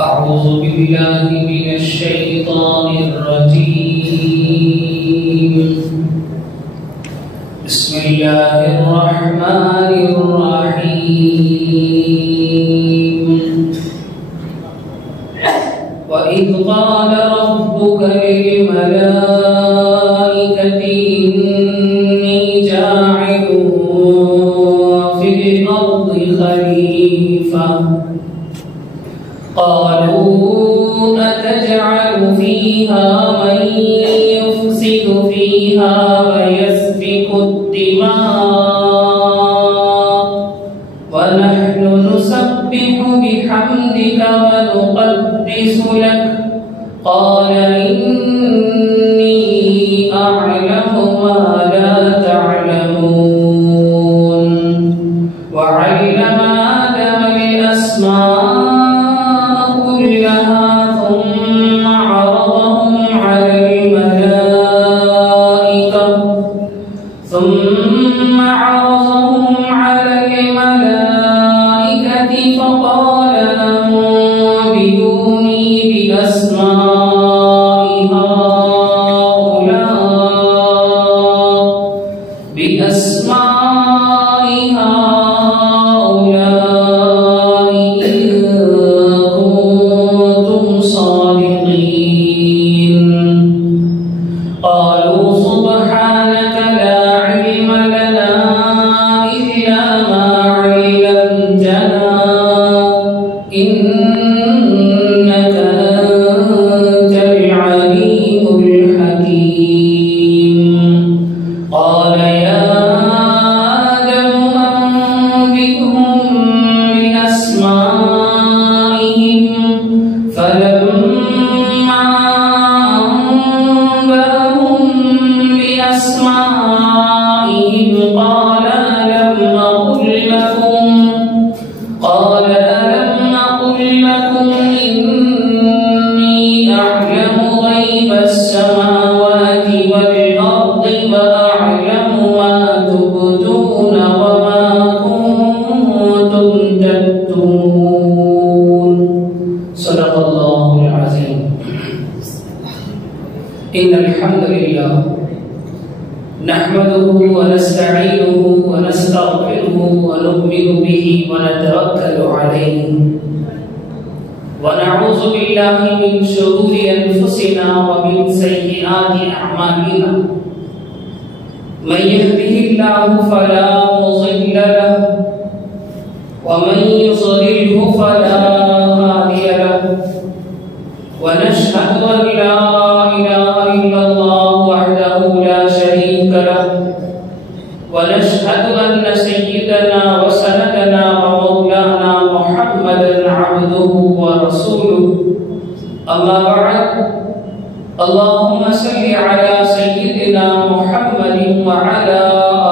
أعوذ بالله من الشيطان الرجيم. بسم الله الرحمن الرحيم. وإذ قال ربك للملائكة إني جاعل في الأرض خليفة قالوا أتجعل فيها من يفسد فيها ويسفك الدماء ونحن نسبح بحمدك ونقدس لك قال إني أعلم ما لا تعلمون وعلم آدم الأسماء ثم عرضهم على الملائكة فقال أنبئوني بأسماء هؤلاء إن كنتم صادقين. قالوا سبحانك لا علم لنا إلا ما علمتنا إنك أنت العليم الحكيم. قال يا آدم أنبئهم بأسمائهم فلما أنبأهم بأسمائهم قال ألم أقل لكم إني أعلم غيب السماوات والأرض وأعلم ما تبدون وما كنتم تكتمون. صدق الله العظيم. إن الحمد لله نحمده ونستعينه ونستغفره ونؤمن به ونتوكل عليه ونعوذ بالله من شرور أنفسنا ومن سيئات أعمالنا. من يهده الله فلا مضل له ومن يضلله فلا هادي له ونشهد أن لا إله إلا الله وحده لا شريك له ونشهد أن سيدنا وسندنا ومولانا محمدا عبده ورسوله. أما بعد اللهم صل على سيدنا محمد وعلى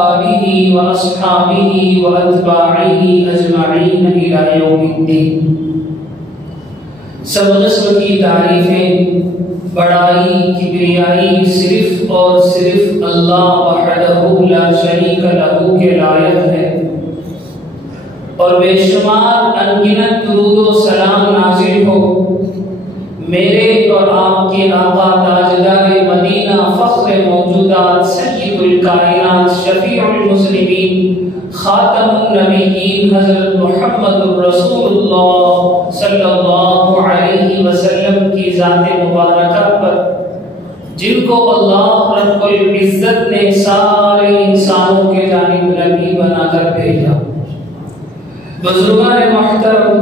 آله وأصحابه وأتباعه أجمعين إلى يوم الدين. سب قسم کی تعریفیں، بڑائی، کبریائی صرف اور صرف اللہ وحدہ لا شریک لہ کے لائق ہے، اور بے شمار انگنت درود و سلام نازل ہو میرے اور آپ کے آقا تاجدار مدینہ فخر موجودات سید الکائنات شفیع المسلمین خاتم النبیین حضرت محمد رسول اللہ صلی اللہ علیہ وسلم کی ذات مبارکہ پر، جن کو اللہ رب العزت نے سارے انسانوں کے جانب نبی بنا کر بھیجا. بزرگان محترم،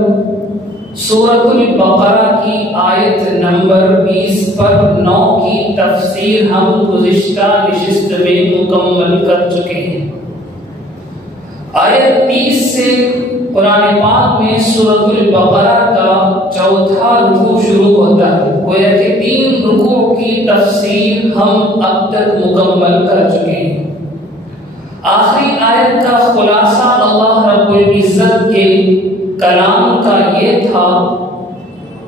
سورۃ البقرہ کی آیت نمبر 20 پر 9 کی تفسیر ہم گزشتہ نشست میں مکمل کر چکے ہیں. آیت 30 سے قرآن پاک میں سورۃ البقرہ کا چوتھا رکوع شروع ہوتا ہے. گویا کہ 3 رکوع کی تفسیر ہم اب تک مکمل کر چکے ہیں. آخری آیت کا خلاصہ اللہ رب العزت کے کلام کا یہ تھا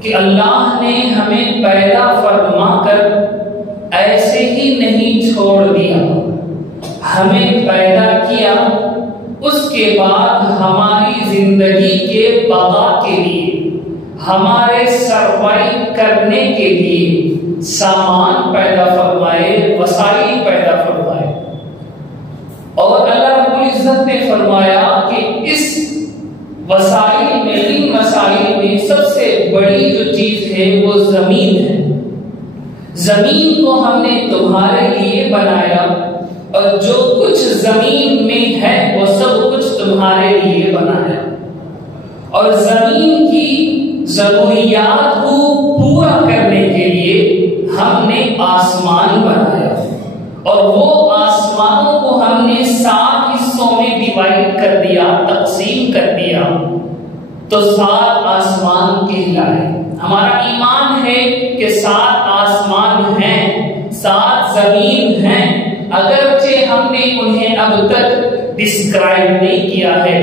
کہ اللہ نے ہمیں پیدا فرما کر ایسے ہی نہیں چھوڑ دیا، ہمیں پیدا کیا، اس کے بعد ہماری زندگی کے بقا کے لیے ہمارے سروائیو کرنے کے لیے سامان پیدا فرمائے، وسائل پیدا فرمائے. اور اللہ رب العزت نے فرمایا کہ اس وسائل میں، ان مسائل میں سب سے بڑی جو چیز ہے وہ زمین ہے. زمین کو ہم نے تمہارے لیے بنایا اور جو کچھ زمین میں ہے وہ سب کچھ تمہارے لیے بنایا. اور زمین کی ضروریات کو پورا کرنے کے لیے ہم نے آسمان بنایا اور وہ آسمانوں کو ہم نے 7 حصوں میں ڈیوائڈ کر دیا، تقسیم کر دیا تو 7 آسمان کہلائے. ہمارا ایمان ہے کہ 7 آسمان ہیں، 7 زمین ہیں، اگرچہ ہم نے انہیں اب تک ڈسکرائب نہیں کیا ہے،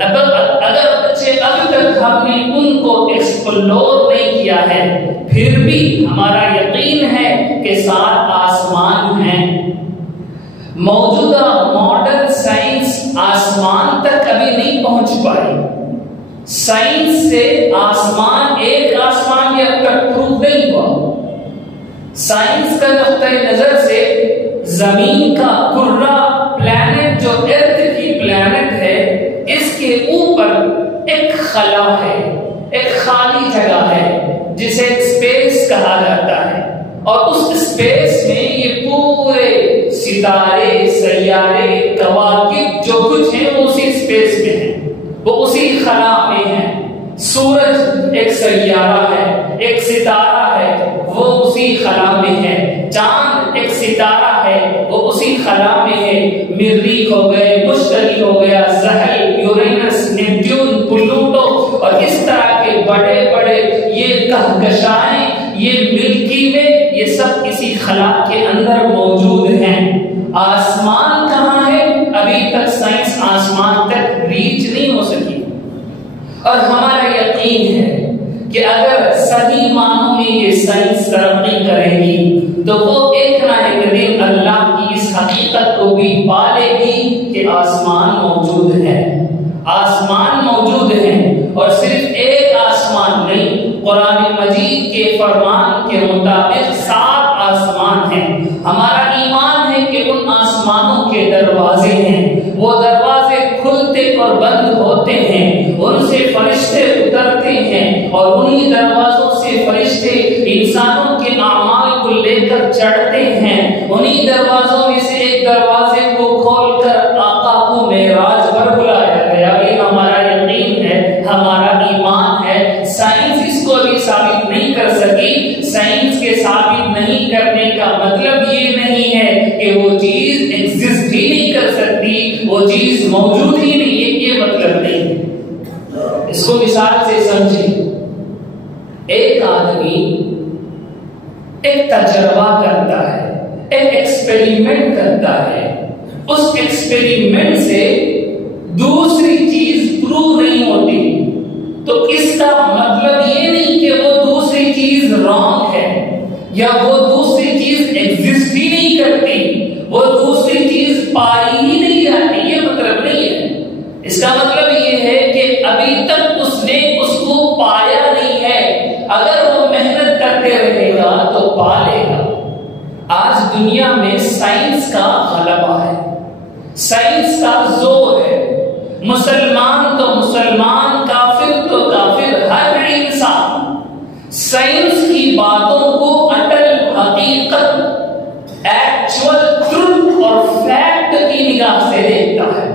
اگرچہ اب تک ہم نے ان کو ایکسپلور نہیں کیا ہے، پھر بھی ہمارا یقین ہے کہ 7 آسمان ہیں. موجودہ ماڈرن سائنس آسمان تک ابھی نہیں پہنچ پائی. سائنس سے آسمان، ایک آسمان بھی اب تک پروف نہیں ہوا. سائنس کا نقطۂ نظر سے زمین کا کرہ، پلانٹ جو ارتھ کی پلانٹ ہے، اس کے اوپر ایک خلا ہے، ایک خالی جگہ ہے جسے اسپیس کہا جاتا ہے. اور اس اسپیس میں یہ پورے ستارے، سیارے، کواکب جو کچھ ہیں وہ اسی اسپیس میں ہیں، وہ اسی خلا میں ہیں. سورج ایک سیارہ ہے، ایک ستارہ ہے، وہ اسی خلا میں ہے. چاند ایک ستارہ ہے، وہ اسی خلا میں ہے. مریخ ہو گئے، مشتری ہو گیا، زحل، یورینس، نیپٹون، پلوٹو اور اس طرح کے بڑے بڑے یہ کہکشائیں، یہ ملکی وے، یہ سب اسی خلا کے اندر موجود ہیں. آسمان کہاں ہے؟ ابھی تک سائنس آسمان تک ریچ نہیں ہو سکی. اور ہمارا یقین ہے کہ اگر صحیح معنوں میں یہ سائنس ترقی کرے گی تو وہ ایک نہ ایک دن اللہ کی اس حقیقت کو بھی پالے گی کہ آسمان موجود ہے. آسمان موجود ہے اور صرف ایک آسمان نہیں، قرآن مجید کے فرمان کے مطابق 7 آسمان ہیں. ہمارا ایمان ہے کہ ان آسمانوں کے دروازے ہیں، وہ دروازے کھلتے اور بند ہوتے ہیں، ان سے فرشتے اترتے ہیں اور انہی دروازوں سے فرشتے انسانوں کے اعمال کو لے کر چڑھتے ہیں. انہی دروازوں میں سے ایک دروازے کو کھول کر آقا کو معراج پر بلایا گیا. یہ ہمارا یقین ہے، ہمارا ایمان ہے. سائنس اس کو ابھی ثابت نہیں کر سکی. سائنس کے ثابت نہیں کرنے کا مطلب یہ نہیں ہے کہ وہ چیز ایگزسٹ ہی نہیں کر سکتی، وہ چیز موجود ہی نہیں ہے، یہ مطلب نہیں. اس کو مثال سے سمجھیں. ایک آدمی ایک تجربہ کرتا ہے، ایک ایکسپیریمنٹ کرتا ہے. اس ایکسپیریمنٹ سے دوسری چیز پروو نہیں ہوتی تو اس کا مطلب یہ نہیں کہ وہ دوسری چیز رانگ ہے یا وہ دوسری چیز ایگزسٹ ہی نہیں کرتی، وہ دوسری چیز پائی ہی نہیں جاتی، یہ مطلب نہیں ہے. اس کا مطلب یہ ہے کہ ابھی تک اس نے اس کو پایا نہیں ہے. اگر وہ محنت کرتے رہے گا تو پا لے گا. آج دنیا میں سائنس کا غلبہ ہے، سائنس کا زور ہے. مسلمان تو مسلمان، کافر تو کافر، ہر انسان سائنس کی باتوں کو اٹل حقیقت، ایکچوئل ٹروتھ اور فیکٹ کی نگاہ سے دیکھتا ہے.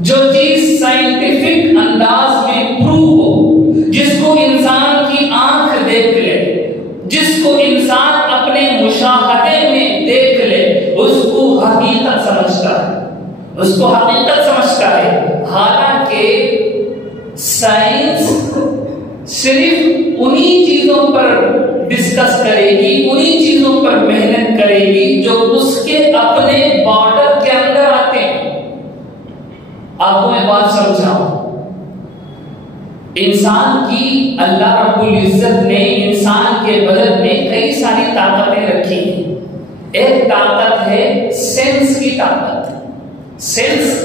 جو چیز سائنٹیفک انداز میں پروو ہو، جس کو انسان کی آنکھ دیکھ لے، جس کو انسان اپنے مشاہدے میں دیکھ لے، اس کو حقیقت سمجھتا ہے، اس کو حقیقت سمجھتا ہے. حالانکہ سائنس صرف انہی چیزوں پر ڈسکس کرے گی، انہی چیزوں پر محنت کرے گی جو اس کے اپنے بارڈر کے اندر آتے ہیں. آپ کو میں بات سمجھاؤں. انسان کی اللہ رب العزت نے انسان کے بدن میں کئی ساری طاقتیں رکھی ہیں. ایک طاقت ہے سینس کی طاقت. سینس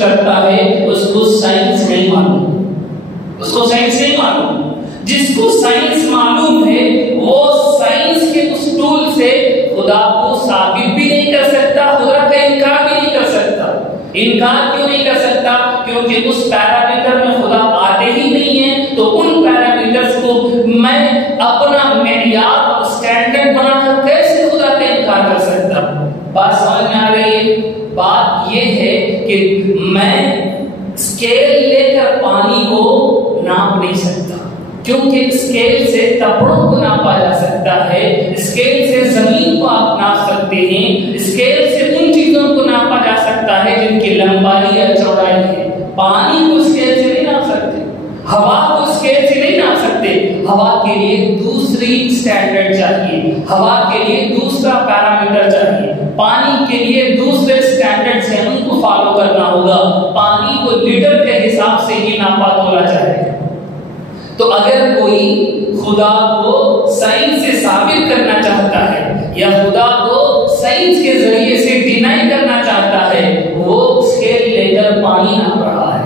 کرتا ہے اس کو سائنس نہیں معلوم، اس کو سائنس نہیں معلوم۔ جس کو سائنس معلوم ہے وہ سائنس کے اس ٹول سے خدا کو ثابت بھی نہیں کر سکتا، خدا کا انکار بھی نہیں کر سکتا۔ انکار کیوں نہیں کر سکتا؟ کیونکہ اس پیرامیٹر میں خدا آتے ہی نہیں ہے، تو ان پیرامیٹرز کو میں اپنا معیار اور اسٹینڈرڈ بنا کر کیسے خدا کا انکار کر سکتا؟ بات سمجھ میں آ رہی ہے؟ بات یہ ہے کہ میں اسکیل لے کر پانی کو ناپ نہیں سکتا، کیونکہ اسکیل سے کپڑوں کو ناپا جا سکتا ہے، اسکیل سے زمین کو آپ ناپ سکتے ہیں، اسکیل سے ان چیزوں کو ناپا جا سکتا ہے جن کی لمبائی یا چوڑائی ہے۔ پانی کو اسکیل سے نہیں ناپ سکتے، ہوا کو اسکیل سے نہیں ناپ سکتے۔ ہوا کے لیے دوسری اسٹینڈرڈ چاہیے، ہوا کے لیے دوسرا پیرامیٹر چاہیے، پانی کے لیے دوسرے اسٹینڈرڈ سے ہم کو فالو کرنا ہوگا۔ پانی کو لیٹر کے حساب سے ہی ناپا تولا جائے گا۔ تو اگر کوئی خدا کو سائنس سے ثابت کرنا چاہتا ہے یا خدا کو سائنس کے ذریعے سے ڈینائی کرنا چاہتا ہے، وہ اسکیل لے کر پانی ناپ رہا ہے،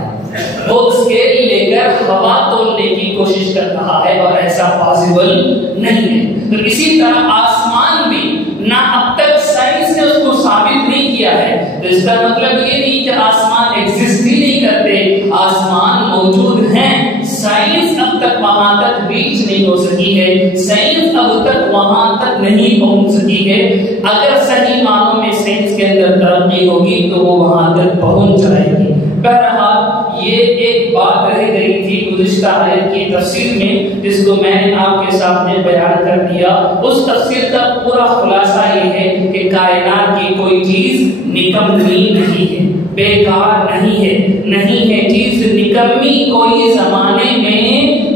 وہ اسکیل لے کر ہوا تولنے کی کوشش کر رہا ہے، اور ایسا پاسبل نہیں ہے۔ تو اسی طرح آسمان بھی نہ اب تک سائنس نے اس کو ثابت نہیں کیا ہے، تو اس کا مطلب یہ نہیں کہ آسمان ایگزسٹ ہی نہیں کرتے، آسمان موجود ہیں، سائنس اب تک وہاں تک ریچ نہیں ہو سکی ہے، سائنس اب تک وہاں تک نہیں پہنچ سکی ہے۔ اگر صحیح معنوں میں سائنس کے اندر ترقی ہوگی تو وہ وہاں تک پہنچ جائے گی۔ بہرحال یہ ایک بات رہ گئی تھی گزشتہ آیت کی تفسیر میں، جس کو میں نے آپ کے سامنے بیان کر دیا۔ اس تفسیر کا پورا خلاصہ یہ ہے کہ کائنات کی کوئی چیز نکمی نہیں ہے، بیکار نہیں ہے، نہیں ہے چیز نکمی، کوئی زمانے میں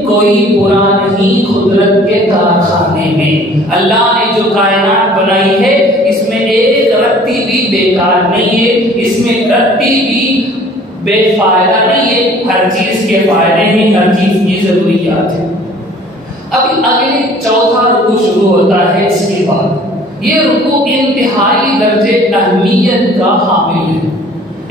کوئی برا نہیں، قدرت کے کارخانے میں اللہ نے جو کائنات بنائی ہے اس میں ایک رتی بھی بیکار نہیں ہے، اس میں رتی بھی بے فائدہ نہیں ہے، ہر چیز کے فائدے ہیں، ہر چیز کی ضروریات ہیں۔ ابھی اگلے چوتھا رکوع شروع ہوتا ہے اس کے بعد۔ یہ رکوع انتہائی درجے اہمیت کا حامل ہے،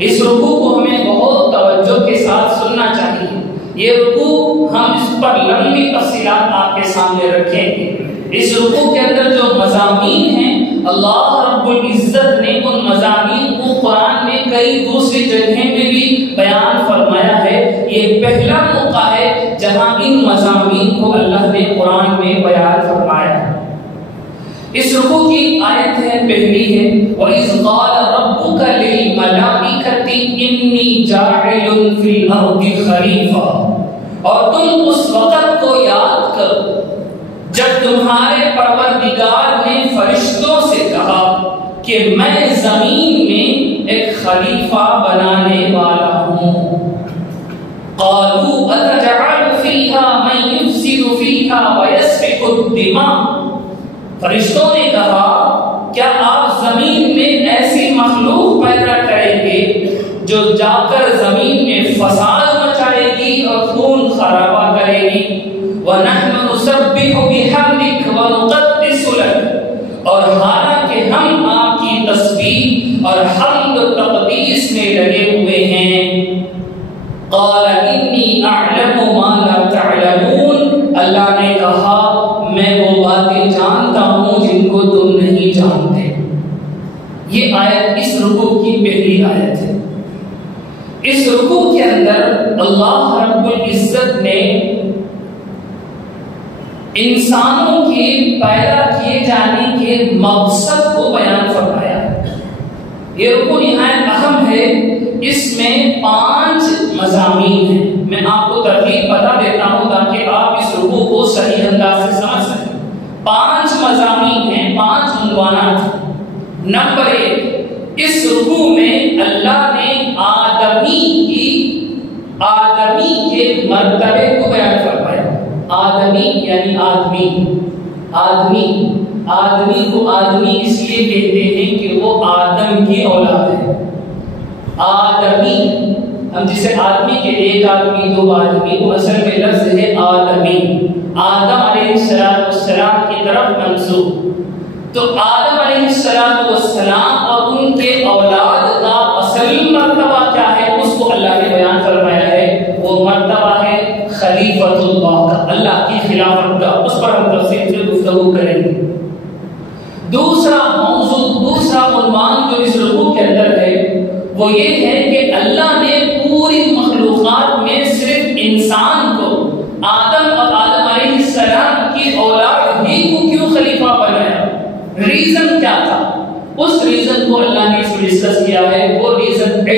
اس رکوع کو ہمیں بہت توجہ کے ساتھ سننا چاہیے۔ یہ رکوع ہم اس پر لمبی تفصیلات آپ کے سامنے رکھیں گے۔ اس رکوع کے اندر جو مضامین ہیں، اللہ رب العزت نے ان مضامین کو قرآن میں کئی دوسری جگہیں میں بھی بیان فرمایا ہے۔ یہ پہلا موقع ہے جہاں ان مضامین کو اللہ نے قرآن میں بیان فرمایا ہے۔ اس رکوع کی آیت ہے پہلی ہے، وَإِذْ قَالَ رَبُّكَ لِلْمَلَائِكَةِ إِنِّي جَاعِلٌ فِي الْأَرْضِ خَلِيفَةً، اور تم اس وقت کو یاد کرو جب تمہارے پروردگار نے فرشتوں سے کہا کہ میں زمین میں ایک خلیفہ بنانے والا ہوں۔ قالوا أتجعل فيها من يفسد فيها ويسفك الدماء، فرشتوں نے کہا کیا آپ زمین میں ایسی مخلوق پیدا کریں گے جو جا کر زمین میں فساد مچائے گی اور خون خرابہ کرے گی؟ وَنَحْنُ نُسَبِّحُ بِحَمْدِكَ وَنُقَدِّسُ لَكَ، اور حالانکہ ہم آپ کی تسبیح اور حمد و تقدیس میں لگے ہوئے ہیں۔ قَالَ إِنِّي أَعْلَمُ مَا لَا تَعْلَمُونَ، اللہ نے کہا میں وہ باتیں جانتا ہوں جن کو تم نہیں جانتے۔ یہ آیت اس رکوع کی پہلی آیت ہے۔ اس رکوع کے اندر اللہ رب العزت نے انسانوں کے پیدا کیے جانے کے مقصد کو بیان فرمایا ہے۔ یہ رکوع نہایت اہم ہے، اس میں 5 مضامین ہیں۔ میں آپ کو ترتیب بتا دیتا ہوں تاکہ آپ اس رکوع کو صحیح انداز سے سمجھ سکیں۔ 5 مضامین ہیں، 5 عنوانات ہیں۔ نمبر 1، اس رکوع میں اللہ نے آدمی کے مرتبے کو بیان فرمایا۔ آدمی یعنی آدمی کو آدمی اس لیے کہتے ہیں کہ وہ آدم کی اولاد ہے۔ آدمی، ہم جسے آدمی کے ایک آدمی، 2 آدمی، وہ اصل میں لفظ ہے آدمی، آدم علیہ السلام کی طرف منسوب۔ تو آدم علیہ السلام اور ان کے اولاد کا اصل مرتبہ کیا ہے؟ وہ یہ ہے کہ اللہ نے پوری مخلوقات میں صرف انسان کو، آدم اور آدم علیہ السلام کی اولاد ہی کو کیوں خلیفہ بنایا؟ ریزن کیا تھا؟ اس ریزن کو اللہ نے اس میں ڈسکس کیا ہے. وہ ریزن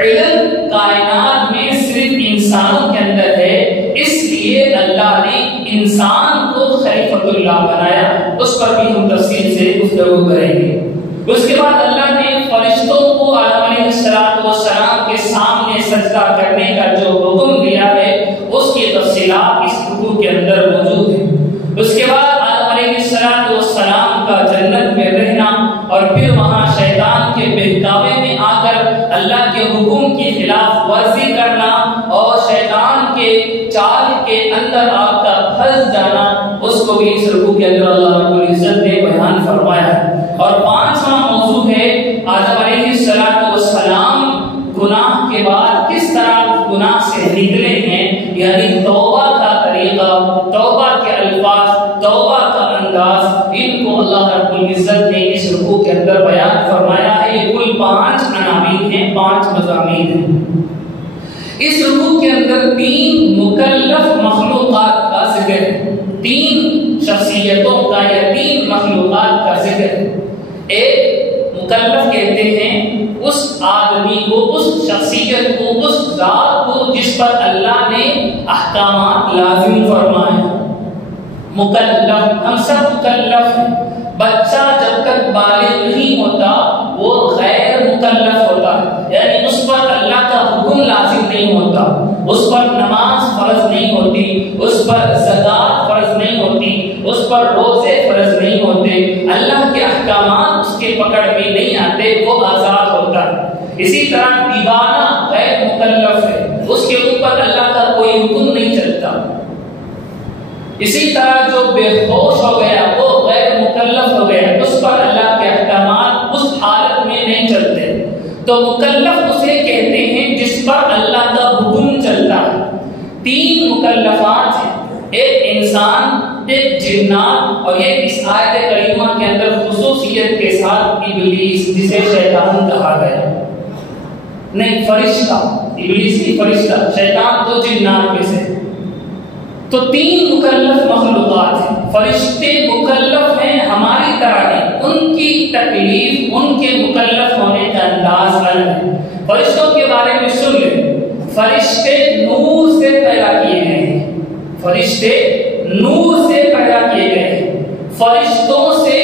علم کائنات میں صرف انسانوں کے اندر ہے، اس لیے اللہ نے انسان کو خلیفۃ اللہ بنایا. اس پر بھی ہم تفصیل سے گفتگو کریں گے. اس کے بعد اللہ نے فرشتوں کو آدم علیہ السلام کے سامنے سجدہ کرنے کا جو حکم دیا ہے اس کی تفصیلات اس رکوع کے اندر موجود ہیں. اس کے بعد آدم علیہ السلام کا جنت میں رہنا اور پھر وہاں شیطان کے بہکاوے میں آ کر اللہ کے حکم کی خلاف ورزی کرنا اور شیطان کے چال کے اندر آپ کا پھنس جانا، اس کو بھی اس رکوع کے اندر اللہ رب العزت نے بیان فرمایا ہے. اور پانچواں موضوع ہے آدم علیہ السلام گناہ کے بعد کس طرح گناہ سے نکلے ہیں، یعنی توبہ کا طریقہ، توبہ کے الفاظ، توبہ کا انداز، ان کو اللہ رب العزت نے اس رکوع کے اندر بیان فرمایا ہے. یہ کل 5 عناوین ہیں، 5 مضامین ہیں. اس رکوع کے اندر 3 مکلف مخلوقات کا ذکر ہے، 3 شخصیتوں کا یا 3 مخلوقات کا ذکر ہے. ایک مکلف کہتے ہیں اس آدمی کو، اس شخصیت کو، اس ذات کو جس پر اللہ نے احکامات لازم فرمائے. مکلف، ہم سب مکلف ہیں. بچہ جب تک بالغ نہیں ہوتا وہ غیر مکلف ہوتا ہے، یعنی اس پر اللہ کا حکم لازم نہیں ہوتا، اس پر نماز فرض نہیں ہوتی، اس پر زکات فرض نہیں ہوتی، اس پر روزے فرض نہیں ہوتے، اللہ کے احکامات اس کے پکڑ میں نہیں آتے، وہ آزاد ہوتا ہے. اسی طرح دیوانہ غیر مکلف ہے، اس کے اوپر اللہ کا کوئی حکم نہیں چلتا. اسی طرح جو بے ہوش ہو گیا وہ غیر مکلف ہو گیا، اس پر اللہ کے احکامات اس حالت میں نہیں چلتے. تو مکلف اسے کہتے ہیں جس پر اللہ کا حکم چلتا ہے. 3 مکلفات ہیں، ایک انسان، ایک جنات، اور یہ اس آیت کریمہ کے اندر خصوصیت کے ساتھ ابلیس، جسے شیطان کہا گیا. نہیں، فرشتہ، ابلیس نہیں، فرشتہ. شیطان تو جنات میں سے. تو 3 مکلف مخلوقات ہیں. فرشتے مکلف ہیں ہماری طرح نہیں، ان کی تکلیف، ان کے مکلف ہونے کا انداز الگ ہے. فرشتوں کے بارے میں سن لیں، فرشتے نور سے پیدا کیے گئے ہیں. فرشتے نور سے پیدا کیے گئے ہیں. فرشتوں سے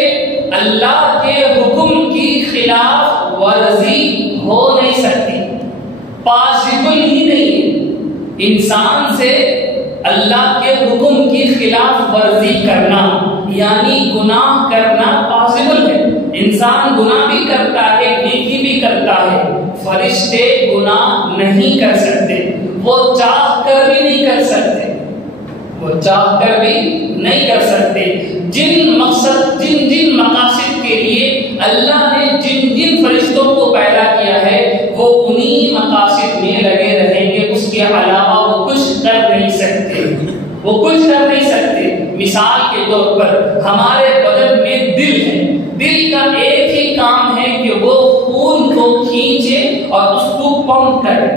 اللہ کے حکم کی خلاف ورزی ہو نہیں سکتی، پاسبل ہی نہیں ہے. انسان سے اللہ کے حکم کی خلاف ورزی کرنا یعنی گناہ کرنا پاسبل ہے. انسان گناہ بھی کرتا ہے، نیکی بھی کرتا ہے. فرشتے گناہ نہیں کر سکتے، وہ چاہ کر بھی نہیں کر سکتے، وہ چاہ کر بھی نہیں کر سکتے. جن مقصد، جن مقاصد کے لیے اللہ نے جن فرشتوں کو پیدا کیا ہے وہ انہی مقاصد میں لگے رہیں گے. اس کے علاوہ وہ کچھ کر نہیں سکتے، وہ کچھ کر نہیں سکتے. مثال کے طور پر ہمارے بدن میں دل ہے، دل کا ایک ہی کام ہے کہ وہ خون کو کھینچے اور اس کو پمپ کرے،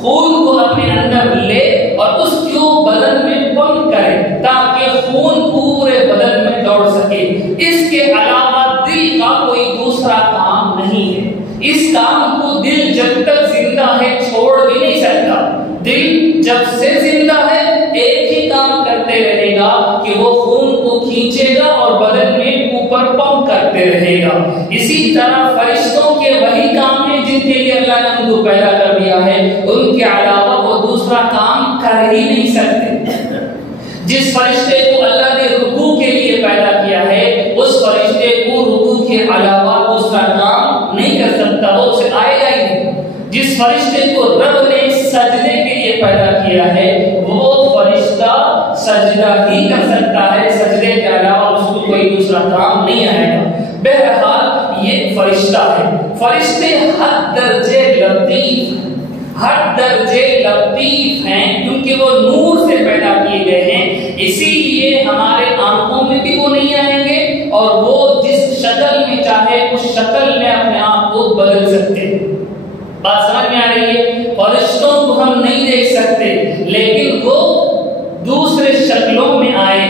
خون کو اپنے اندر لے اور اس کو بدن میں پمپ کرے تاکہ خون پورے بدن میں دوڑ سکے. اس کے علاوہ دل کا کوئی دوسرا کام نہیں ہے. اس کام کو دل جب تک زندہ ہے چھوڑ بھی نہیں سکتا. دل جب سے زندہ ہے ایک ہی کام کرتے رہے گا کہ وہ خون کو کھینچے گا اور بدن میں اوپر پمپ کرتے رہے گا. اسی طرح فرشتوں کے وہی کام ہیں جن کے لیے اللہ نے ان کو پیدا کر دیا ہے، ان کے علاوہ وہ دوسرا کام کر ہی نہیں سکتے. جس فرشتے کو اللہ نے رکوع کے لیے پیدا کیا ہے اس فرشتے کو رکوع کے علاوہ دوسرا کام نہیں کر سکتا، وہ اسے آئے گا ہی نہیں. جس فرشتے کو رب نے سجدے کے لیے پیدا کیا ہے وہ فرشتہ سجدہ ہی کر سکتا ہے، سجدے کے علاوہ اس کو کوئی دوسرا کام نہیں آئے گا. بہرحال یہ فرشتہ ہے. فرشتے حد درجے لطیف ہیں کیونکہ وہ نور سے پیدا کیے گئے ہیں. اسی لیے ہمارے آنکھوں میں بھی وہ نہیں آئیں گے اور وہ جس شکل میں چاہے اس شکل میں اپنے آپ کو بدل سکتے ہیں. بات سمجھ میں آ رہی ہے؟ فرشتوں کو ہم نہیں دیکھ سکتے، لیکن وہ دوسرے شکلوں میں آئے،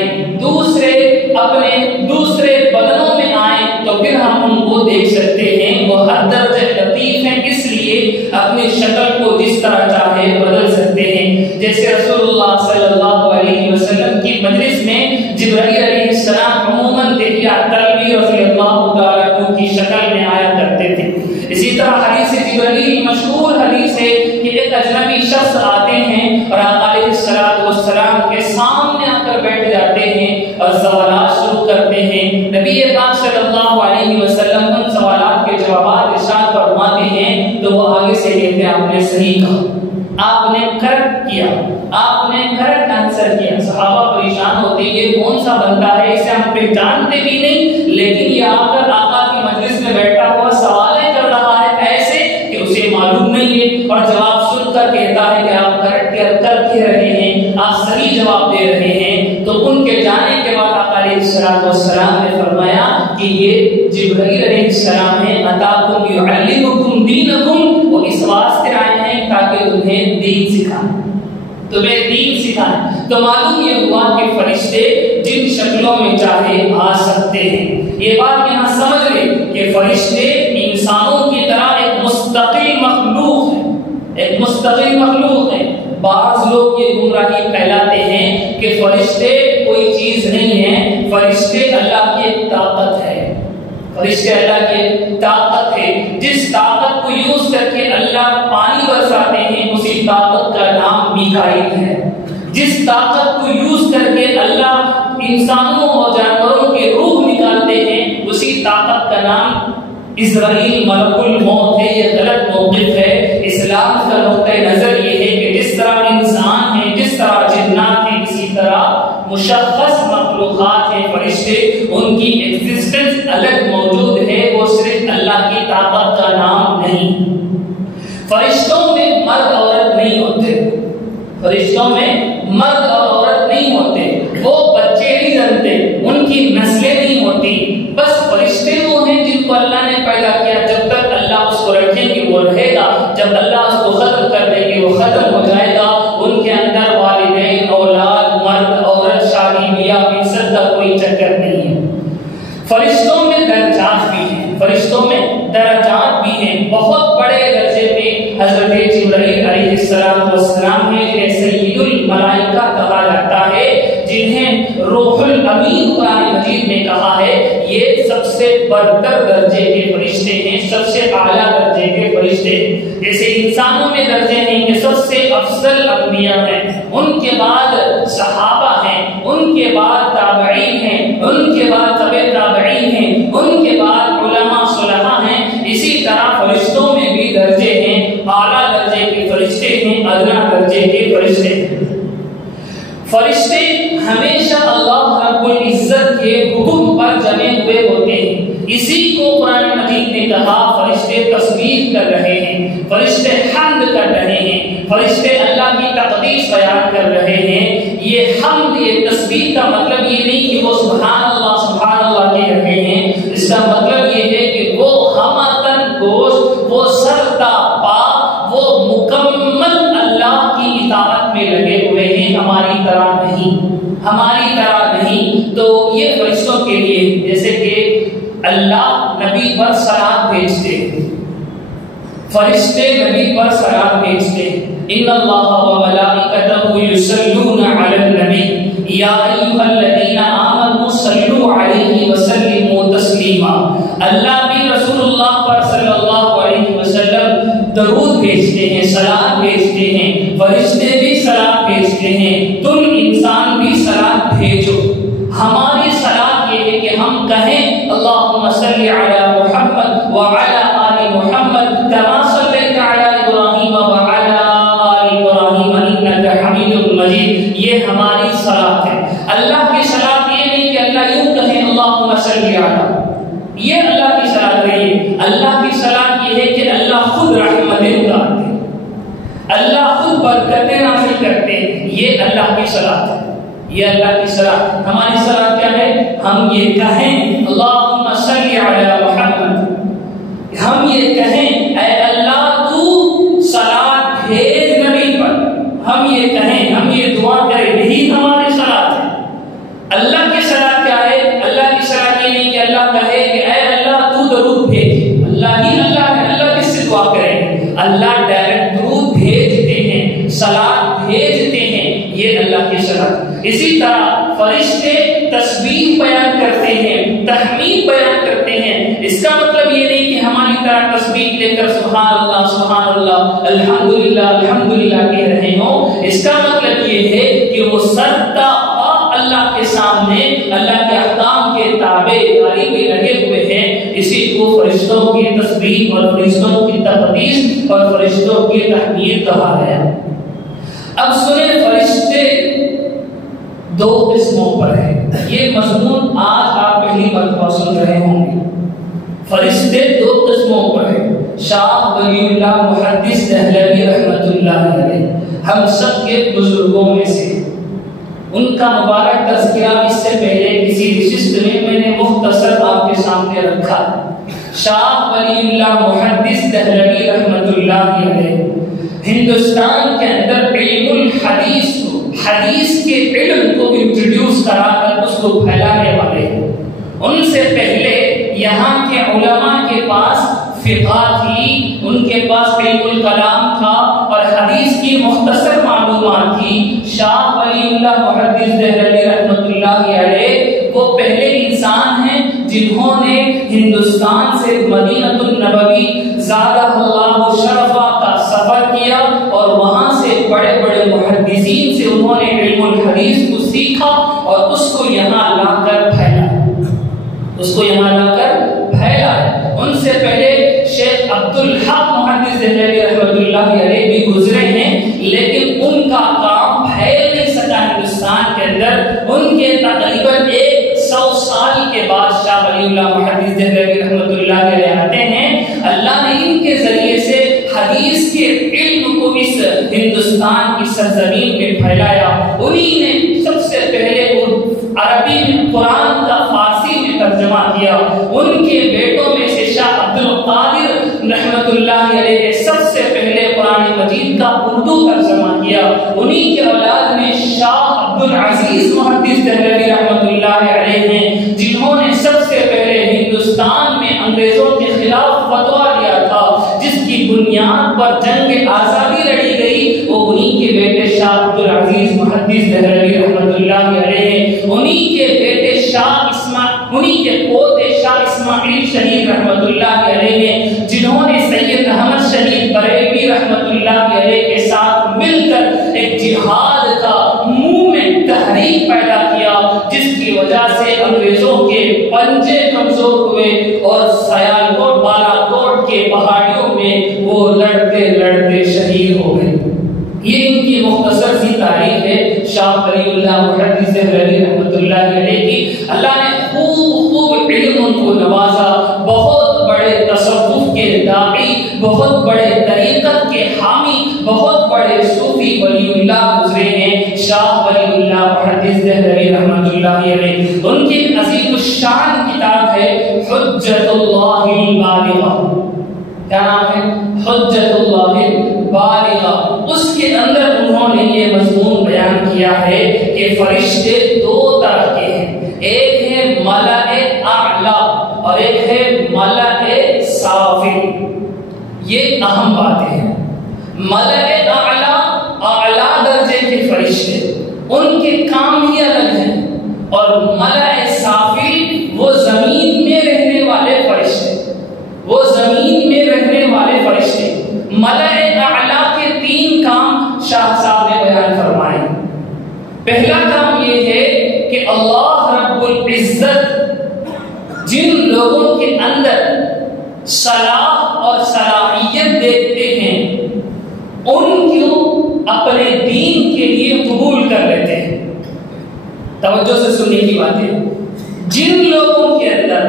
اپنے دوسرے بدنوں میں آئے تو پھر ہم ان کو دیکھ سکتے ہیں۔ وہ ہر درجے لطیف ہیں، اس لیے اپنی شکل کو جس طرح چاہے بدل سکتے ہیں۔ جیسے رسول اللہ صلی اللہ علیہ وسلم کی مجلس میں جبرائیل علیہ السلام عموماً دہیا کلبی رضی اللہ تعالیٰ عنہ کی شکل میں آیا کرتے تھے۔ اسی طرح حدیث جبرائیل مشہور حدیث ہے کہ ایک اجنبی شخص آتے ہیں اور آقا علیہ السلام کے سامنے آ کر بیٹھ جاتے ہیں اور سوالات شروع کرتے ہیں۔ نبی پاک صلی اللہ علیہ وسلم ان سوالات کے جوابات ارشاد فرماتے ہیں تو وہ آگے سے کہتے ہیں آپ نے صحیح کہا، آپ نے کریکٹ کیا، آپ نے کریکٹ آنسر کیا۔ صحابہ پریشان ہوتے ہیں یہ کون سا بندہ ہے، اسے ہم پہچانتے بھی نہیں، لیکن یہ آ کر آقا کی مجلس میں بیٹھا ہوا سوالیں کر رہا ہے ایسے کہ اسے معلوم نہیں ہے، اور جواب سن کر کہتا ہے کہ آپ کریکٹ کر کے رہے ہیں، آپ صحیح جواب دے رہے ہیں۔ تو ان کے جانے کے بعد آقا علیہ السلام نے فرمایا کہ یہ جبرائیل علیہ السلام ہے، اتاکم یعلمکم دینکم، وہ اس واسطے آئے ہیں تاکہ تمہیں دین سکھائیں، تمہیں دین سکھائیں۔ تو معلوم یہ ہوا کہ فرشتے جن شکلوں میں چاہے آ سکتے ہیں۔ یہ بات یہاں سمجھ لیں کہ فرشتے انسانوں کی طرح ایک مستقل مخلوق ہے، ایک مستقل مخلوق ہے۔ بعض لوگ یہ گمراہی پھیلاتے ہیں کہ فرشتے کوئی چیز نہیں ہے، فرشتے اللہ کی ایک طاقت ہے، فرشتے اللہ کی ایک طاقت ہے۔ جس طاقت کو یوز کر کے اللہ پانی برساتے ہیں اسی طاقت کا نام میکائیل ہے۔ جس طاقت کو یوز کر کے اللہ انسانوں اور جانوروں کے روح نکالتے ہیں اسی طاقت کا نام اسرائیل ملک الموت ہے۔ یہ غلط موقف ہے۔ اسلام کا نقطہ نظر یہ ہے کہ جس طرح انسان ہیں، جس طرح جنات ہیں، اسی طرح مشخص مخلوقات ہیں فرشتے، ان کی ایگزسٹنس الگ موجود ہے، وہ صرف اللہ کی طاقت کا نام نہیں۔ فرشتوں میں مرد عورت نہیں ہوتے، فرشتوں میں مرد اور عورت نہیں ہوتے، وہ بچے نہیں جنتے، ان کی نسلیں نہیں ہوتی۔ بس فرشتے وہ ہیں جن کو اللہ نے پیدا کیا، جب تک اللہ اس کو رکھیں گے وہ رہے گا، جب اللہ اس کو ختم کر دیں گے وہ ختم ہو جائے گا۔ ان کے اندر والدین، اولاد، مرد، عورت، شادی بیاہ، ان سب کا کوئی چکر نہیں ہے۔ فرشتوں میں درجات بھی ہیں، فرشتوں میں درجات بھی ہیں۔ بہت بڑے درجے پہ حضرت جبرائیل علیہ السلام ہیں، جنہیں سید الملائکہ کہا جاتا ہے، جنہیں روح الامین قرآن مجید نے کہا ہے یہ سب سے برتر درجے کے فرشتے ہیں، سب سے اعلیٰ درجے کے فرشتے۔ جیسے انسانوں میں درجے ہیں کہ سب سے افضل انبیاء ہیں، ان کے بعد صحابہ ہیں، ان کے بعد تابعین ہیں، ان کے بعد تبع تابعین ہیں، ان کے بعد علماء صلحاء ہیں۔ اسی طرح فرشتوں میں بھی درجے ہیں، اعلیٰ درجے کے فرشتے ہیں، ادنا درجے کے فرشتے ہیں۔ فرشتے ہمیشہ اللہ رب العزت کے حکم پر جمے ہوئے ہوتے ہیں۔ اسی کو قرآن مجید نے کہا فرشتے تسبیح کر رہے ہیں، فرشتے حمد کر رہے ہیں، فرشتے اللہ کی تقدیس بیان کر رہے ہیں۔ یہ حمد، یہ تسبیح کا مطلب یہ نہیں کہ وہ سبحان اللہ کہہ رہے ہیں، اس کا مطلب یہ ہے کہ وہ ہمتن گوشت، وہ سرتا پا، وہ مکمل اللہ کی اطاعت میں لگے ہوئے ہیں، ہماری طرح نہیں، ہماری طرح نہیں۔ تو یہ فرشتوں کے لیے، جیسے کہ اللہ نبی پر سلام بھیجتے ہیں، فرشتے نبی پر سلام بھیجتے ہیں۔ ان اللہ و ملائکتہ یصلون علی النبی یا ایھا الذین آمنوا صلوا علیہ وسلموا تسلیما۔ اللہ بھی رسول اللہ پر صلی اللہ علیہ وسلم درود بھیجتے ہیں، سلام بھیجتے ہیں، فرشتے بھی سلام بھیجتے ہیں، تم انسان بھی سلام بھیجو۔ ہماری سلام یہ ہے کہ ہم کہیں اللہم صلی علی محمد وعلی آل محمد کما صلیت علی ابراہیم وعلی آل ابراہیم انک حمید مجید۔ یہ ہماری صلاۃ ہے۔ اللہ کی صلاۃ یہ نہیں کہ اللہ یوں کہیں اللہم صلی علی، یہ اللہ کی صلاۃ نہیں ہے۔ اللہ کی صلاۃ یہ ہے کہ اللہ خود رحمتیں اتارتے ہیں، اللہ خود برکتیں نازل کرتے ہیں، یہ اللہ کی صلاۃ ہے، یہ اللہ کی صلاۃ۔ ہماری صلاۃ کیا ہے؟ ہم یہ کہیں اللہم صلی علی محمد، ہم یہ کہیں اے اللہ تو اللہ ڈائریکٹ درود بھیجتے ہیں، صلات بھیجتے ہیں، یہ اللہ کی صلات۔ اسی طرح فرشتے تسبیح بیان کرتے ہیں، تحمید بیان کرتے ہیں۔ اس کا مطلب یہ نہیں کہ ہماری طرح تسبیح لے کر سبحان اللہ الحمدللہ الحمدللہ کہہ رہے ہوں۔ اس کا مطلب یہ ہے کہ وہ سرتا اللہ کے سامنے اللہ کے احکام کے تابع داری میں لگے ہوئے ہیں۔ اسی کو فرشتوں کی تسبیح اور فرشتوں کی تقدیس اور فرشتوں کی تحمید کہا گیا۔ اب سنیں، فرشتے دو قسموں پر ہیں۔ یہ مضمون آج آپ پہلی مرتبہ سن رہے ہوں گے۔ فرشتے دو قسموں پر ہیں۔ شاہ ولی اللہ محدث دہلوی رحمۃ اللہ علیہ ہم سب کے بزرگوں میں سے، ان کا مبارک تذکرہ اس سے پہلے کسی نشست میں نے مختصر آپ کے سامنے رکھا۔ شاہ ولی اللہ محدث دہلوی رحمۃ اللہ علیہ ہندوستان کے اندر علم الحدیث کو، حدیث کے علم کو انٹروڈیوس کرا کر اس کو پھیلانے والے ہیں۔ ان سے پہلے یہاں کے علماء کے پاس فقہ تھی، ان کے پاس علم الکلام تھا اور حدیث کی مختصر معلومات تھی۔ شاہ ولی اللہ محدث دہلوی رحمۃ اللہ علیہ وہ پہلے انسان ہیں جنہوں نے ہندوستان سے مدینہ النبوی زادہ اللہ شرفا کا سفر کیا اور وہاں سے بڑے بڑے محدثین سے انہوں نے علم الحدیث کو سیکھا اور اس کو یہاں لا کر پھیلایا، اس کو یہاں لا کر پھیلایا۔ ان سے پہلے شیخ عبدالحق محدث دہلوی رحمۃ اللہ علیہ بھی گزرے ہیں، لیکن ان کا کام پھیل نہیں سکا ہندوستان کے اندر۔ ان کے تقریباً 100 سال کے بعد شاہ ولی اللہ محدث دہلوی رحمۃ اللہ علیہ آتے ہیں۔ اللہ نے ان کے ذریعے سے حدیث کے علم کو اس ہندوستان کی سرزمین میں پھیلایا۔ انہی نے سب سے پہلے عربی میں قرآن کا فارسی میں ترجمہ کیا۔ ان کے بیٹوں میں سے شاہ عبد القادر رحمۃ اللہ علیہ نے سب سے پہلے قرآن مجید کا اردو ترجمہ کیا۔ انہی کے اولاد میں شاہ عبد العزیز محدث دہلوی رحمۃ اللہ علیہ ہیں، جنہوں نے سب سے پہلے ہندوستان میں انگریزوں کے خلاف فتویٰ دیا تھا، جس کی بنیاد پر جنگ آزادی لڑی گئی۔ وہ انہی کے بیٹے شاہ عبد العزیز محدث دہلوی رحمۃ اللہ علیہ ہیں۔ انہی کے بیٹے انہی کے پوتے شاہ اسماعیل شہید رحمۃ اللہ علیہ ہیں، جنہوں نے سید احمد شہید بریلوی رحمۃ اللہ علیہ کے ساتھ مل کر ایک جہاد کا موومنٹ تحریک پیدا کیا، جس کی وجہ سے انگریزوں کے پنجے کمزور ہوئے اور سیالکوٹ بالاکوٹ کے پہاڑیوں میں وہ لڑتے لڑتے شہید ہو گئے۔ یہ ان کی مختصر سی تاریخ ہے شاہ ولی اللہ محدث دہلوی رحمۃ اللہ علیہ کی۔ اللہ نے خوب علم ان کو نوازا، بہت بڑے تصوف کے داعی، بہت بڑے طریقت کے حامی، بہت بڑے صوفی ولی اللہ گزرے ہیں شاہ ولی اللہ محدث دہلوی رحمۃ اللہ علیہ۔ ان کی عظیم الشان کتاب ہے حجت اللہ البالغہ۔ کیا نام ہے؟ حجت اللہ البالغہ۔ اس کے اندر انہوں نے یہ مضمون بیان کیا ہے کہ فرشتے دو طرح کے ہیں، ایک ہے ملائے اعلی اور ایک ہے ملائے سافل۔ یہ اہم باتیں ہیں۔ ملائے اعلی، اعلی درجے کے فرشتے، ان کے کام ہی الگ ہیں، اور ملائے سافل وہ زمین میں رہنے والے فرشتے، وہ زمین میں رہنے والے فرشتے۔ ملائے اعلی کے 3 کام شاہ صاحب نے بیان فرمائے۔ پہلا کام یہ ہے کہ اللہ رب العزت جن لوگوں کے اندر صلاح اور صلاحیت دیکھتے ہیں، ان کو اپنے دین کے لیے قبول کر لیتے ہیں۔ توجہ سے سننے کی بات ہے، جن لوگوں کے اندر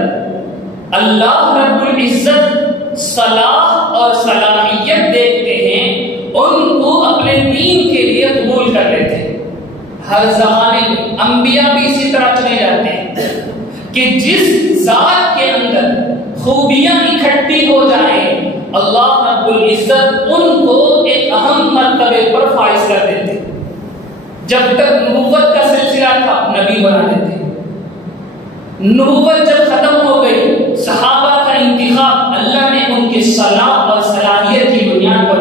اللہ رب العزت صلاح اور صلاحیت دیکھتے ہیں، ان کو اپنے دین کے لیے قبول کر لیتے ہیں۔ ہر زمانے میں انبیاء بھی اسی طرح چنے جاتے ہیں کہ جس ذات کے اندر خوبیاں اکٹھی ہو جائیں، اللہ رب العزت ان کو ایک اہم مرتبے پر فائز کر دیتے۔ جب تک نبوت کا سلسلہ تھا نبی بنا دیتے، نبوت جب ختم ہو گئی، صحابہ کا انتخاب اللہ نے ان کے صلاح اور صلاحیت کی بنیاد پر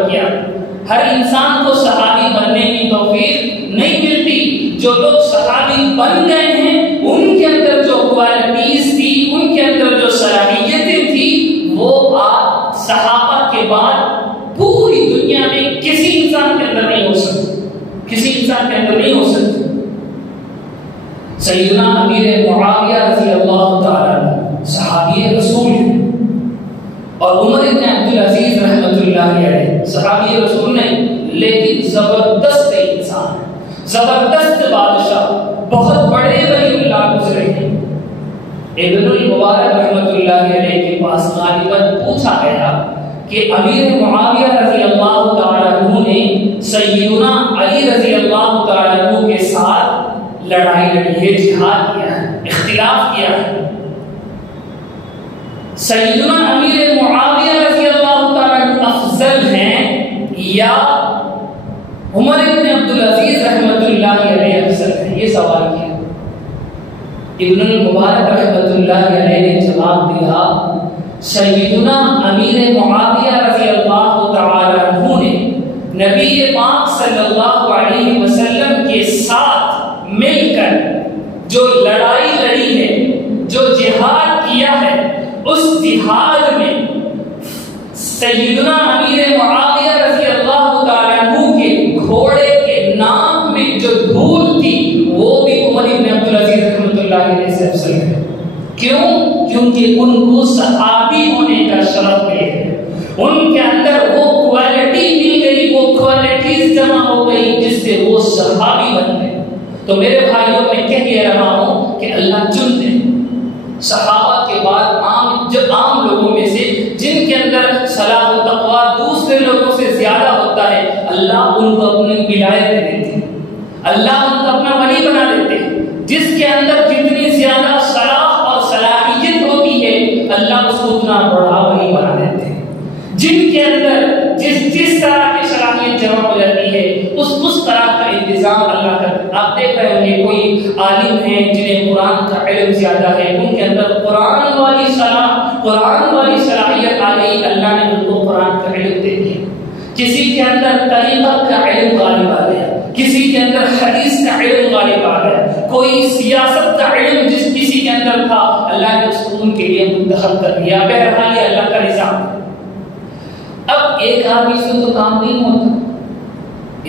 ہر انسان کو صحابی بننے کی توفیق نہیں ملتی. جو لوگ صحابی بن گئے ہیں ان کے اندر جو کوالٹیز تھی، ان کے اندر جو صلاحیتیں تھی، وہ آپ صحابہ کے بعد پوری دنیا میں کسی انسان کے اندر نہیں ہو سکتی، کسی انسان کے اندر نہیں ہو سکتی. سیدنا امیر معاویہ رضی اللہ تعالی صحابی رسول ہیں، اور عمر بن عبدالعزیز رحمۃ اللہ علیہ صحابی رسول نہیں، لیکن زبردست انسان، زبردست بادشاہ، بہت بڑے ولی اللہ گزرے ہیں. ابن المبارک رحمۃ اللہ علیہ کے پاس غالباً پوچھا گیا کہ امیر معاویہ رضی اللہ تعالیٰ عنہ نے سیدنا علی رضی اللہ تعالیٰ عنہ کے ساتھ لڑائی لڑی ہے، جہاد کیا ہے، اختلاف کیا ہے. سیدنا امیر معاویہ رضی اللہ تعالیٰ عنہ افضل ہیں یا عمر بن عبدالعزیز رحمۃ اللہ علیہ افضل ہیں؟ یہ سوال کیا. ابن المبارک رحمۃ اللہ علیہ نے جواب دیا، سیدنا امیر معاویہ رضی اللہ تعالی عنہ نے نبی پاک صلی اللہ علیہ وسلم کے ساتھ مل کر جو لڑائی لڑی ہے، جو جہاد کیا ہے، اس جہاد میں سیدنا امیر معاویہ رضی اللہ تعالی عنہ کے گھوڑے کے نام میں جو دھول تھی وہ بھی عمر بن عبدالعزیز رحمۃ اللہ علیہ سے افضل ہے. کیوں؟ کیونکہ ان کو صحابی ہونے کا شرف ملا ہے، ان کے اندر وہ کوالٹی مل گئی، وہ کوالٹیز جمع ہو گئی جس سے وہ صحابی بن گئے. تو میرے بھائیوں میں کہہ رہا ہوں کہ اللہ چن دے صحابہ کے بعد عام لوگوں میں سے جن کے اندر صلاح و تقویٰ دوسرے لوگوں سے زیادہ ہوتا ہے، اللہ ان کو اپنی ولایت دے دیتے ہیں، اللہ ان کو اپنا ولی بنا دیتے ہیں. جس کے اندر جتنی زیادہ صلاح اور صلاحیت ہوتی ہے اللہ اس کو اتنا بڑا ولی بنا دیتے ہیں. جن کے اندر جس طرح کی صلاحیت جمع ہو جاتی ہے اس طرح کا انتظام اللہ کرتا ہے. آپ دیکھ رہے ہوں گے کوئی عالم ہیں جنہیں قرآن کا علم زیادہ ہے، ان کے اندر قرآن والی صلاحیت آ گئی، اللہ نے ان کو قرآن کا علم دے دیا. کسی کے اندر طریقت کا علم غالب آ گیا، کسی کے اندر حدیث کا علم غالب آ گیا، کوئی سیاست کا علم جس کسی کے اندر تھا اللہ نے اس کو ان کے لیے منتخب کر دیا. بہرحال یہ اللہ کا نظام. اب ایک آدمی سے تو کام نہیں ہوتا،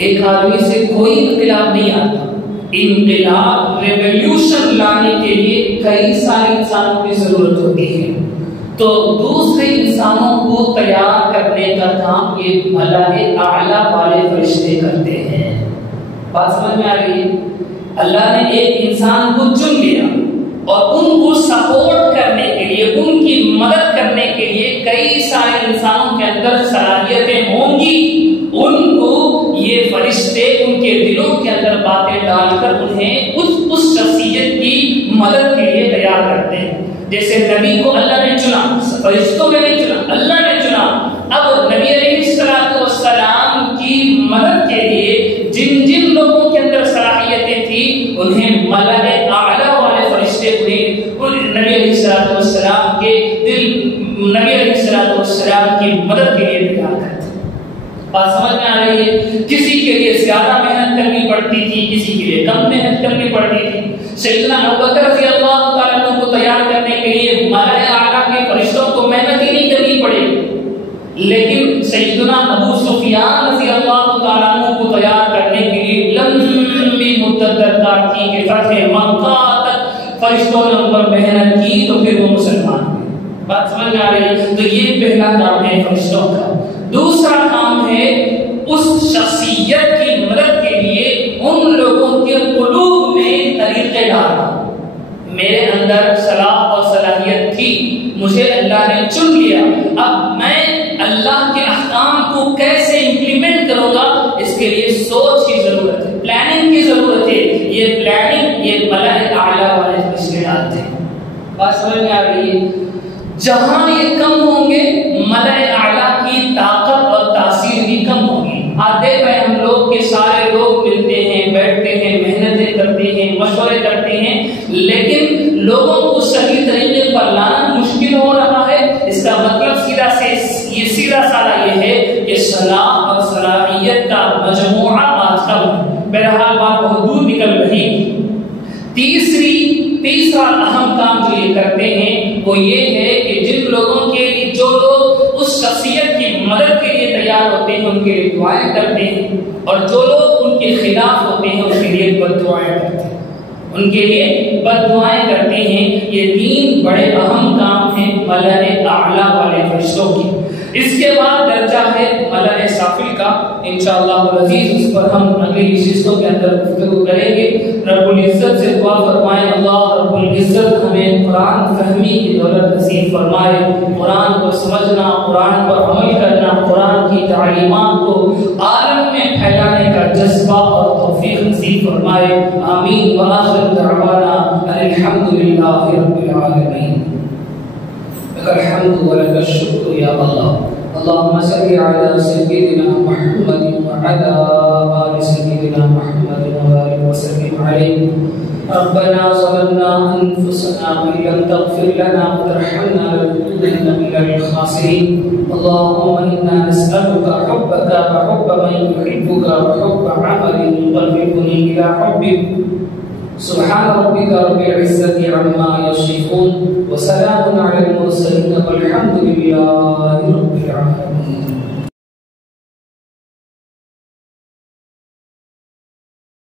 ایک آدمی سے کوئی انقلاب نہیں آتا. انقلاب ریولیوشن لانے کے لیے کئی سارے انسانوں کی ضرورت ہوتی ہے. تو دوسرے انسانوں کو تیار کرنے کا کام یہ ملائے اعلیٰ والے فرشتے کرتے ہیں. بات سمجھ میں آ رہی ہے؟ اللہ نے ایک انسان کو چن لیا اور ان کو سپورٹ کرنے کے لیے، ان کی مدد کرنے کے لیے کئی سارے انسانوں کے اندر صلاحیتیں ہوں گی. ان کو یہ فرشتے ان کے دلوں کے اندر باتیں ڈال کر انہیں اس شخصیت کی مدد کے لیے تیار کرتے ہیں. جیسے نبی کو اللہ نے چنا، فرشتوں میں نہیں چنا، اللہ نے چنا. اب نبی علیہ السلام کی مدد کے لیے جن لوگوں کے اندر صلاحیتیں تھیں انہیں ملائے اعلیٰ والے فرشتے نبی علیہ السلام کے نبی علیہ السلام کی مدد کے لیے تیار کرتے. بات سمجھ میں آ رہی ہے؟ کسی کے لیے زیادہ محنت کرنی پڑتی تھی، کسی کے لیے کم محنت کرنی پڑتی تھی. سیدنا ابوبکر رضی اللہ تعالیٰ عنہ کو تیار کرنے کے لیے ملائے اعلیٰ کے فرشتوں کو محنت ہی نہیں کرنی پڑی، لیکن سیدنا ابو سفیان رضی اللہ تعالیٰ عنہ کو تیار کرنے کے لیے لمبی مدت درکار تھی کہ فتح مکہ تک فرشتوں نے ان پر محنت کی تو پھر وہ مسلمان ہوئے. بات سمجھ میں آ رہی ہے؟ تو یہ پہلا کام ہے فرشتوں کا. دوسرا کام ہے اس شخصیت کی مدد کے لیے ان لوگوں کے قلوب میں طریقے ڈالنا. میرے اندر صلاح اور صلاحیت تھی، مجھے اللہ نے چن لیا، اب میں اللہ کے احکام کو کیسے امپلیمنٹ کروں گا اس کے لیے سوچ کی ضرورت ہے، پلاننگ کی ضرورت ہے. یہ پلاننگ یہ ملائے اعلیٰ والے فرشتے ڈالتے ہیں. بات سمجھ میں آ رہی ہے؟ جہاں یہ کم ہوں گے ملائے اعلیٰ کی طاقت اور تاثیر بھی کم ہوگی. آپ دیکھ رہے ہیں ہم لوگ کے سارے لوگ ملتے ہیں، بیٹھتے ہیں، محنتیں کرتے ہیں، مشورے کرتے ہیں، لیکن لوگوں کو صحیح طریقے پر لانا مشکل ہو رہا ہے. اس کا مطلب سیدھا سادہ یہ ہے کہ صلاح اور صلاحیت کا مجموعہ آج کل بہرحال بات بہت دور نکل رہی۔ تیسرا اہم کام جو یہ کرتے ہیں وہ یہ ہے کہ جن لوگوں کے لیے جو لوگ اس شخصیت کی مدد کے لیے تیار ہوتے ہیں ان کے لیے دعائیں کرتے ہیں، اور جو لوگ ان کے خلاف ہوتے ہیں ان کے لیے بد دعائیں کرتے ہیں، ان کے لیے بد دعائیں کرتے ہیں۔ یہ تین بڑے اہم کام ہیں ملأ اعلی والے فرشتوں کی۔ اس کے بعد درجہ ہے ملأ سافل کا، انشاءاللہ العزیز اس پر ہم اگلی نشستوں کے اندر گفتگو کریں گے۔ رب العزت سے دعا فرمائیں اللہ رب العزت ہمیں قرآن فہمی کی دولت نصیب فرمائے، قرآن کو سمجھنا، قرآن پر عمل کرنا، قرآن کی تعلیمات کو عالم میں پھیلانے کا جذبہ اور توفیق نصیب فرمائے، آمین۔ وآخر دعوانا الحمدللہ رب العالمین۔ الحمد ولك الشكر يا الله، اللهم صل على سيدنا محمد وعلى آل سيدنا محمد وبارك وسلم عليه۔ ربنا ظلمنا أنفسنا وإن لم تغفر لنا وترحمنا لنكونن من الخاسرين، اللهم إنا نسألك حبك وحب من يحبك وحب عمل يقربني إلى حبك۔ سبحان ربك رب العزة عما يصفون وسلام على المرسلين والحمد لله رب العالمين۔